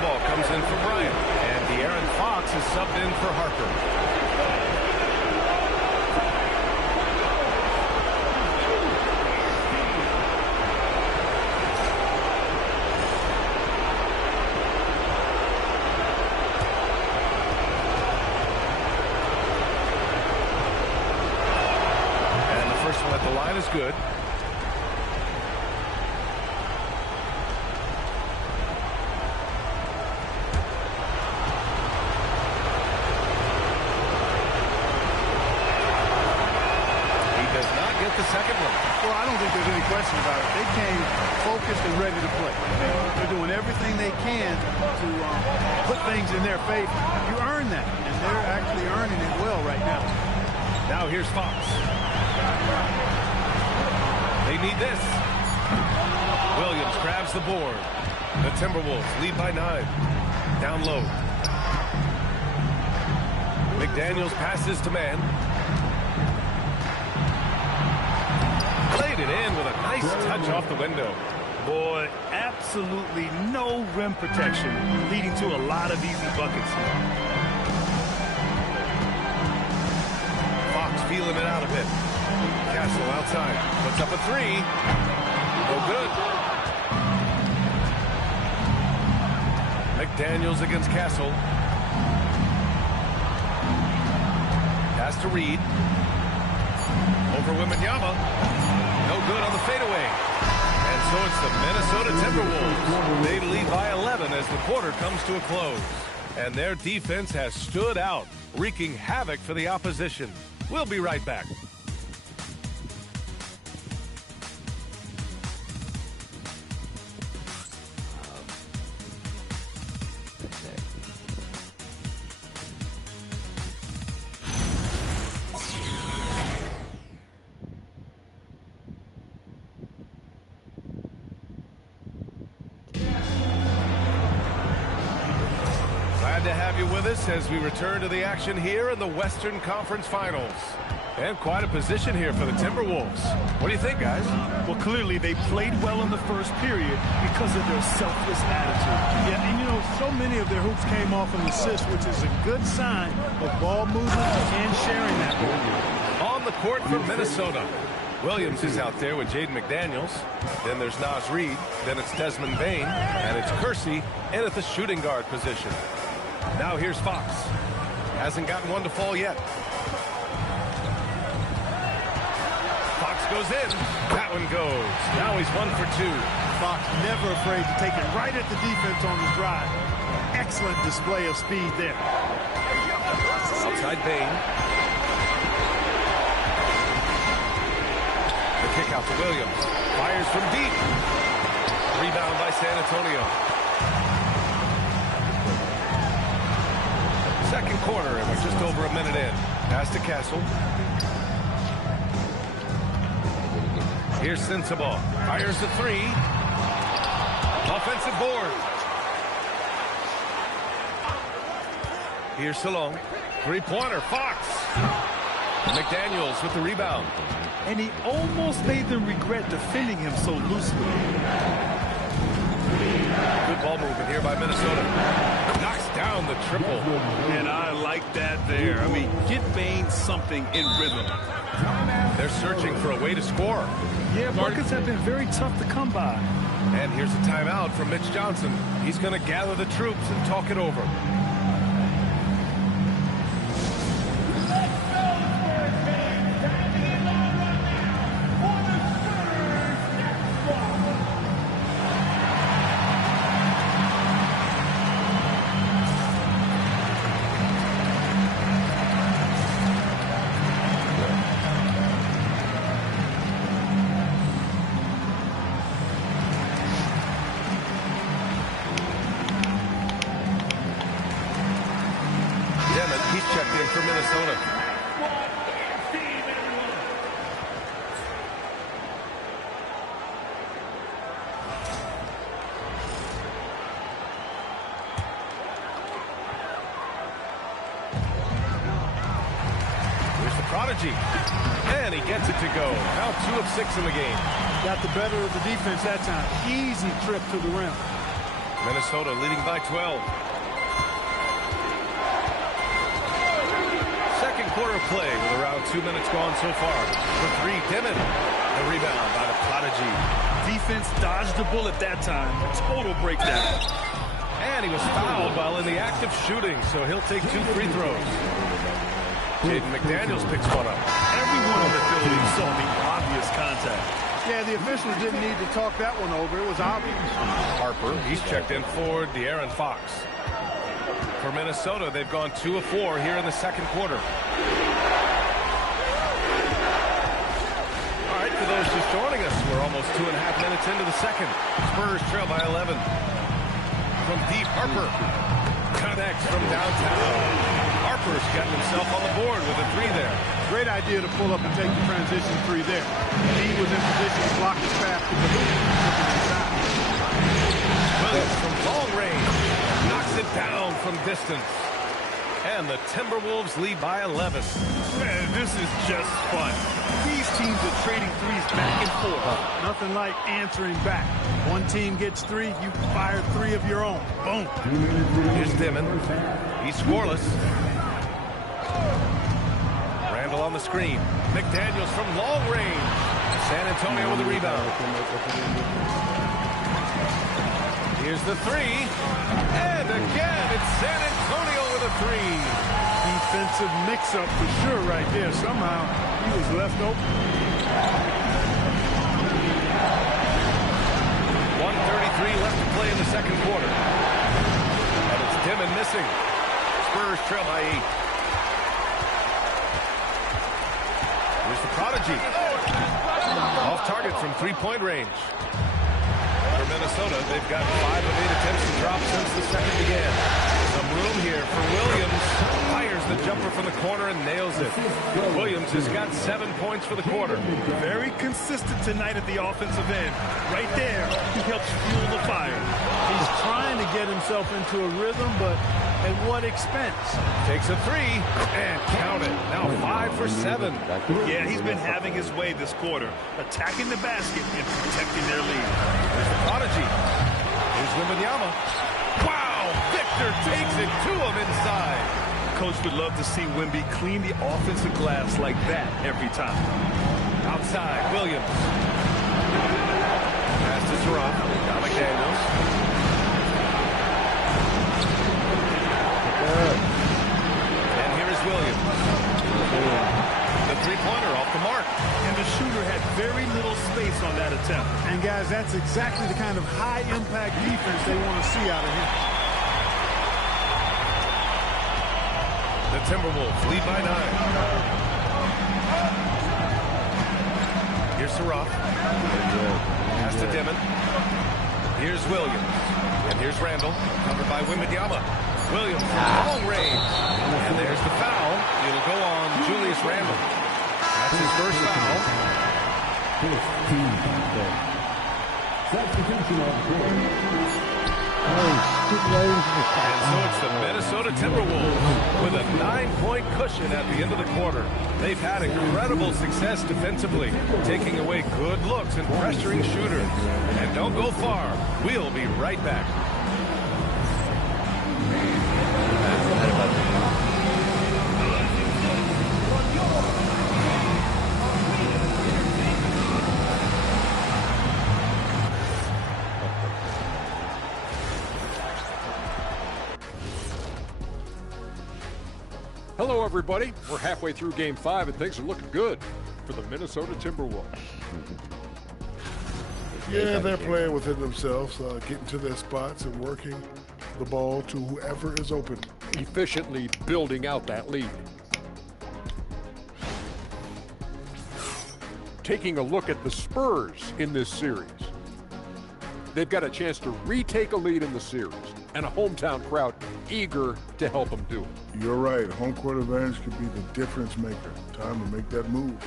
Ball comes in for Bryant, and De'Aaron Fox is subbed in for Harper. And the first one at the line is good. The second one. Well, I don't think there's any question about it. They came focused and ready to play. They're doing everything they can to put things in their favor. You earn that, and they're actually earning it well right now. Now here's Fox. They need this. Williams grabs the board. The Timberwolves lead by 9. Down low. McDaniels passes to man. Played it in with a nice touch off the window. Boy, absolutely no rim protection, leading to a lot of easy buckets. Fox feeling it out a bit. Castle outside. Puts up a three. No good. McDaniels against Castle. Pass to Reed. Over Wembanyama. No good on the fadeaway. And so it's the Minnesota Timberwolves. They lead by 11 as the quarter comes to a close. And their defense has stood out, wreaking havoc for the opposition. We'll be right back. To have you with us as we return to the action here in the Western Conference Finals. And quite a position here for the Timberwolves. What do you think, guys? Well, clearly they played well in the first period because of their selfless attitude. Yeah, and you know, so many of their hoops came off an assist, which is a good sign of ball movement and sharing that ball. On the court for Minnesota. Williams is out there with Jaden McDaniels. Then there's Naz Reid. Then it's Desmond Bane. And it's Kersey in at the shooting guard position. Now here's Fox. Hasn't gotten one to fall yet. Fox goes in. That one goes. Now he's 1 for 2. Fox never afraid to take it right at the defense on the drive. Excellent display of speed there. Outside Bane. The kick out to Williams. Fires from deep. Rebound by San Antonio. Second quarter, and we're just over a minute in. Pass to Castle. Here's Sensabaugh. Fires the three. Offensive board. Here's Salong. Three-pointer. Fox. McDaniels with the rebound. And he almost made them regret defending him so loosely. Good ball movement here by Minnesota. Knocks down the triple. And I like that there. I mean, get Bane something in rhythm. They're searching for a way to score. Yeah, buckets have been very tough to come by. And here's a timeout from Mitch Johnson. He's going to gather the troops and talk it over. He's checked in for Minnesota. Here's the prodigy. And he gets it to go. Now 2 of 6 in the game. Got the better of the defense that time. Easy trip to the rim. Minnesota leading by 12. Quarter play with around 2 minutes gone so far. For three, Dimon. The rebound by the prodigy. Defense dodged the bullet that time. Total breakdown. And he was fouled while in the act of shooting, so he'll take 2 free throws. Jaden McDaniels picks one up. Everyone in the building saw the obvious contact. Yeah, the officials didn't need to talk that one over. It was obvious. Harper, he's checked in for De'Aaron Fox. For Minnesota, they've gone 2 of 4 here in the second quarter. All right, for those just joining us, we're almost 2.5 minutes into the second. Spurs trail by 11. From deep, Harper connects from downtown. Harper's gotten himself on the board with a 3 there. Great idea to pull up and take the transition 3 there. He was in position to block his path to the hoop. Williams from long range knocks it down from distance. And the Timberwolves lead by 11. Man, this is just fun. These teams are trading threes back and forth. Nothing like answering back. One team gets 3, you fire 3 of your own. Boom. Here's Dimon. He's scoreless. Randall on the screen. McDaniels from long range. San Antonio with the rebound. Here's the 3. And again, it's San Antonio with a 3. Defensive mix-up for sure right there. Somehow he was left open. 1:33 left to play in the second quarter. And it's Dimon missing. Spurs trail by 8. Here's the Prodigy. Off target from three-point range. For Minnesota, they've got 5 of 8 attempts to drop since the second began. Some room here for Williams. Fires the jumper from the corner and nails it. Williams has got 7 points for the quarter. Very consistent tonight at the offensive end. Right there, he helps fuel the fire. He's trying to get himself into a rhythm, but at what expense? Takes a 3 and count it. Now 5 for 7. Yeah, he's been having his way this quarter, attacking the basket and protecting their lead. There's the Prodigy. Here's Wembanyama. Wow! Victor takes it to him inside. Coach would love to see Wemby clean the offensive glass like that every time. Outside, Williams. Pass to Sarah. Now McDaniels. And here is Williams. The three-pointer off the mark. And the shooter had very little space on that attempt. And guys, that's exactly the kind of high-impact defense they want to see out of him. The Timberwolves lead by 9. Here's Sarah. Pass to Dimon. Here's Williams. And here's Randall. Covered by Wembanyama. Williams from long range. And there's the foul. It'll go on Julius Randle. That's his first foul. Substitution on court. And so it's the Minnesota Timberwolves with a 9-point cushion at the end of the quarter. They've had incredible success defensively, taking away good looks and pressuring shooters. And don't go far. We'll be right back. Hello, everybody. We're halfway through Game 5, and things are looking good for the Minnesota Timberwolves. Yeah, they're playing within themselves, getting to their spots and working the ball to whoever is open. Efficiently building out that lead. Taking a look at the Spurs in this series. They've got a chance to retake a lead in the series, and a hometown crowd eager to help them do it. You're right. Home court advantage could be the difference maker. Time to make that move.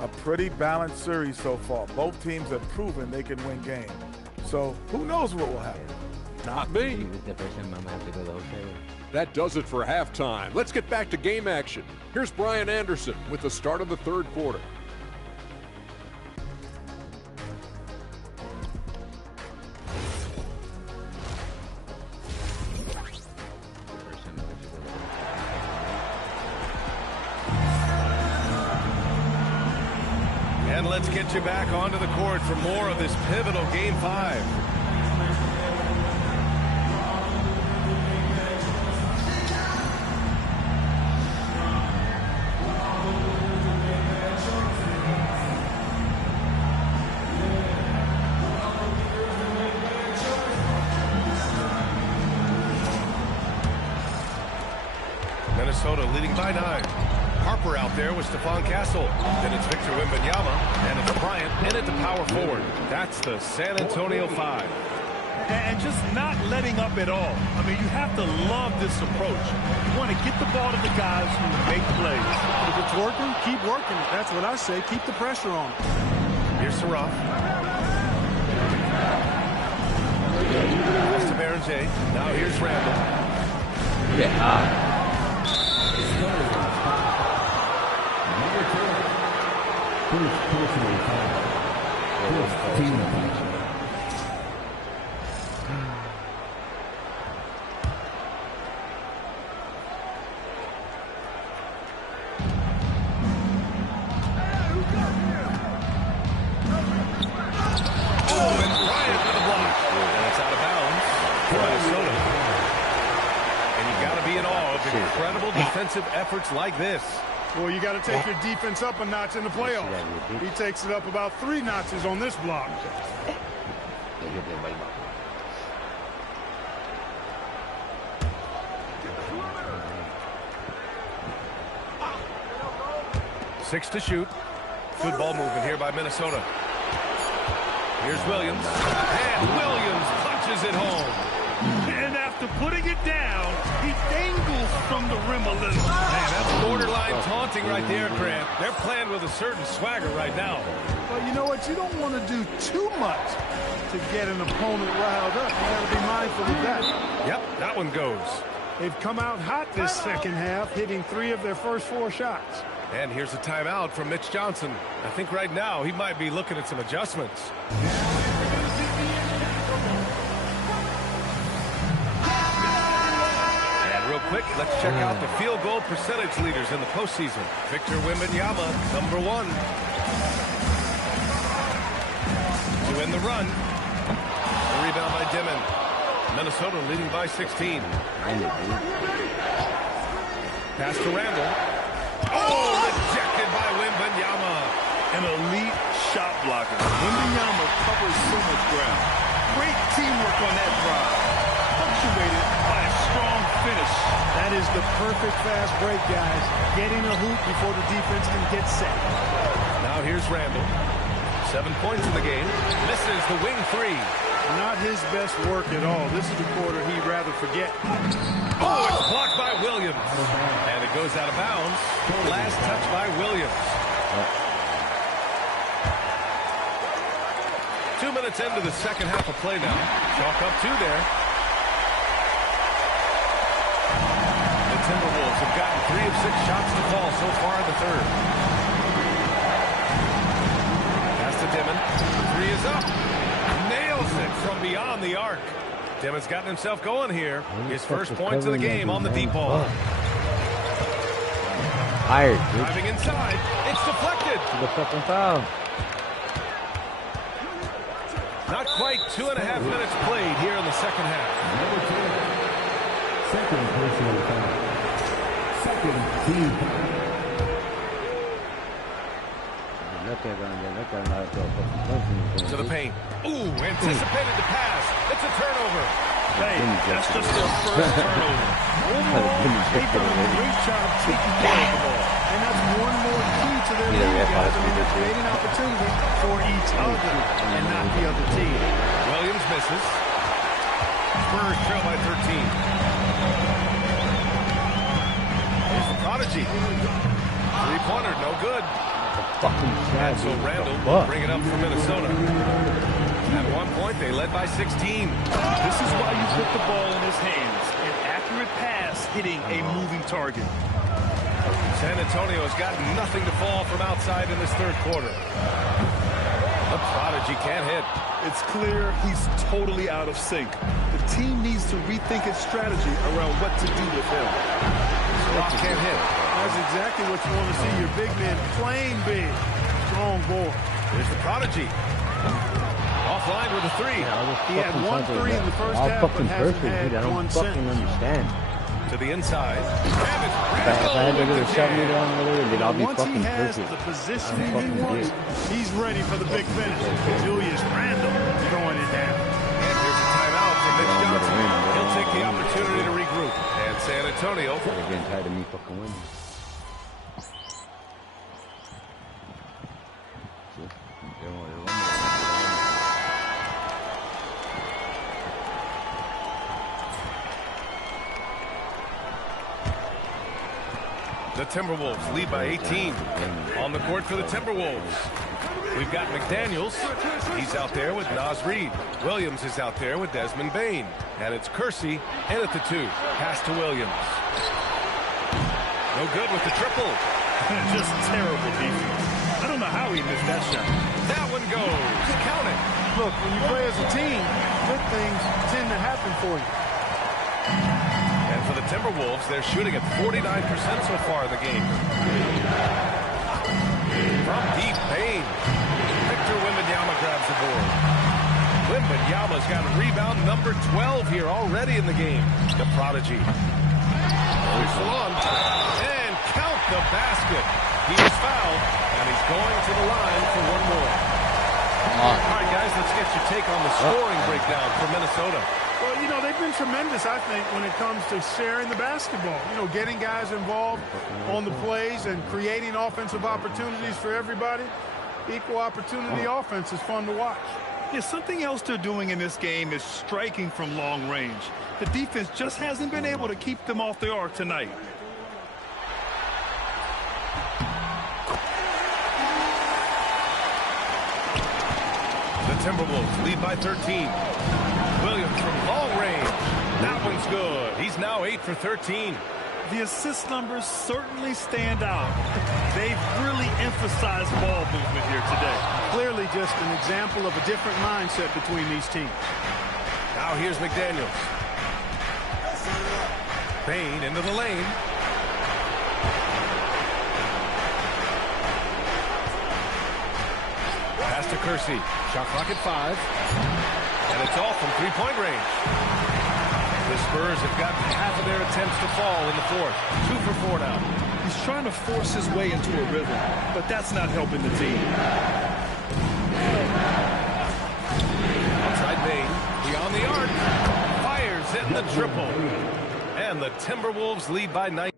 A pretty balanced series so far. Both teams have proven they can win games. So who knows what will happen? Not me. That does it for halftime. Let's get back to game action. Here's Brian Anderson with the start of the third quarter. And let's get you back onto the court for more of this pivotal Game 5. Minnesota leading by 9. Harper out there with Stephon Castle. Then it's Victor Wembanyama, and it's Bryant in it to power forward. That's the San Antonio 5. And just not letting up at all. I mean, you have to love this approach. You want to get the ball to the guys who make plays. If it's working, keep working it. That's what I say. Keep the pressure on. Here's Sarah. Pass to Baron J. Now here's Randall. Yeah. Incredible defensive efforts like this. Well, you got to take your defense up a notch in the playoffs. He takes it up about 3 notches on this block. Six to shoot. Good ball movement here by Minnesota. Here's Williams. And Williams punches it home. And after putting it down, he dangles from the rim a little. Man, that's borderline taunting right there, Grant. They're playing with a certain swagger right now. Well, you know what? You don't want to do too much to get an opponent riled up. You got to be mindful of that. Yep, that one goes. They've come out hot this second half, hitting 3 of their first 4 shots. And here's a timeout from Mitch Johnson. I think right now he might be looking at some adjustments. Real quick, let's check out the field goal percentage leaders in the postseason. Victor Wembanyama, number 1. To win the run. The rebound by Dimon. Minnesota leading by 16. Pass to Randall. Oh, rejected by Wembanyama. An elite shot blocker. Wembanyama covers so much ground. Great teamwork on that drive. Punctuated by a strong finish. That is the perfect fast break, guys. Getting a hoop before the defense can get set. Now here's Randall. 7 points in the game. Misses the wing 3. Not his best work at all. This is the quarter he'd rather forget. Oh, it's blocked by Williams. And it goes out of bounds. Last touch by Williams. 2 minutes into the second half of play now. Chalk up 2 there. The Timberwolves have gotten 3 of 6 shots to fall so far in the third. Pass to Dimon. 3 is up. Nails it from beyond the arc. Dimon's gotten himself going here. His first points of the game on the deep ball. Tired, driving inside. It's deflected. The fucking foul. Not quite 2.5 minutes played here in the second half. Second personal foul. Second team foul. To the paint. Ooh, anticipated the pass. It's a turnover. Hey, that's just their first turnover. They've done a great job taking care of the ball. And that's one more key to their lead, guys. I mean, they're creating opportunity for each other and not the other team. Williams misses. Spurs trail by 13. Here's the prodigy. 3-pointer, no good. And so Randall will bring it up for Minnesota. At one point, they led by 16. This is why you put the ball in his hands. An accurate pass hitting a moving target. San Antonio has got nothing to fall from outside in this third quarter. The prodigy can't hit. It's clear he's totally out of sync. The team needs to rethink its strategy around what to do with him. Rock can't hit. That's exactly what you want to see. Your big man playing big. Strong ball. Here's the prodigy. Offline with a 3. He had 1 3 in the first half, but hasn't had 1 since. I don't understand. To the inside. If I had to do a 70 down there, then I'll be Once fucking he has perfect. the position he wants, he's ready for the big finish. Julius Randle throwing it down. And here's a timeout from Mitch Johnson. He'll take the opportunity to regroup. And San Antonio. They're getting tired of me fucking winning. The Timberwolves lead by 18. On the court for the Timberwolves. We've got McDaniels. He's out there with Naz Reid. Williams is out there with Desmond Bane. And it's Kersey in at the 2. Pass to Williams. No good with the triple. Just terrible defense. I don't know how he missed that shot. That one goes. Count it. Look, when you play as a team, good things tend to happen for you. And for the Timberwolves, they're shooting at 49% so far in the game. From deep, Payne. Victor Wembanyama grabs the board. Wembanyama's got rebound number 12 here already in the game. The prodigy. And count the basket. He is fouled, and he's going to the line for one more. All right, guys, let's get your take on the scoring breakdown for Minnesota. Well, you know, they've been tremendous, I think, when it comes to sharing the basketball. You know, getting guys involved on the plays and creating offensive opportunities for everybody. Equal opportunity offense is fun to watch. Yeah, something else they're doing in this game is striking from long range. The defense just hasn't been able to keep them off the arc tonight. The Timberwolves lead by 13. Williams from long range. That one's good. He's now 8 for 13. The assist numbers certainly stand out. They've really emphasized ball movement here today. Clearly just an example of a different mindset between these teams. Now here's McDaniels. Payne into the lane. Pass to Kersey. Shot clock at 5. And it's all from three-point range. The Spurs have gotten half of their attempts to fall in the fourth. 2 for 4 now. He's trying to force his way into a rhythm, but that's not helping the team. Outside Payne. Beyond the arc. Fires in the triple. And the Timberwolves lead by 9.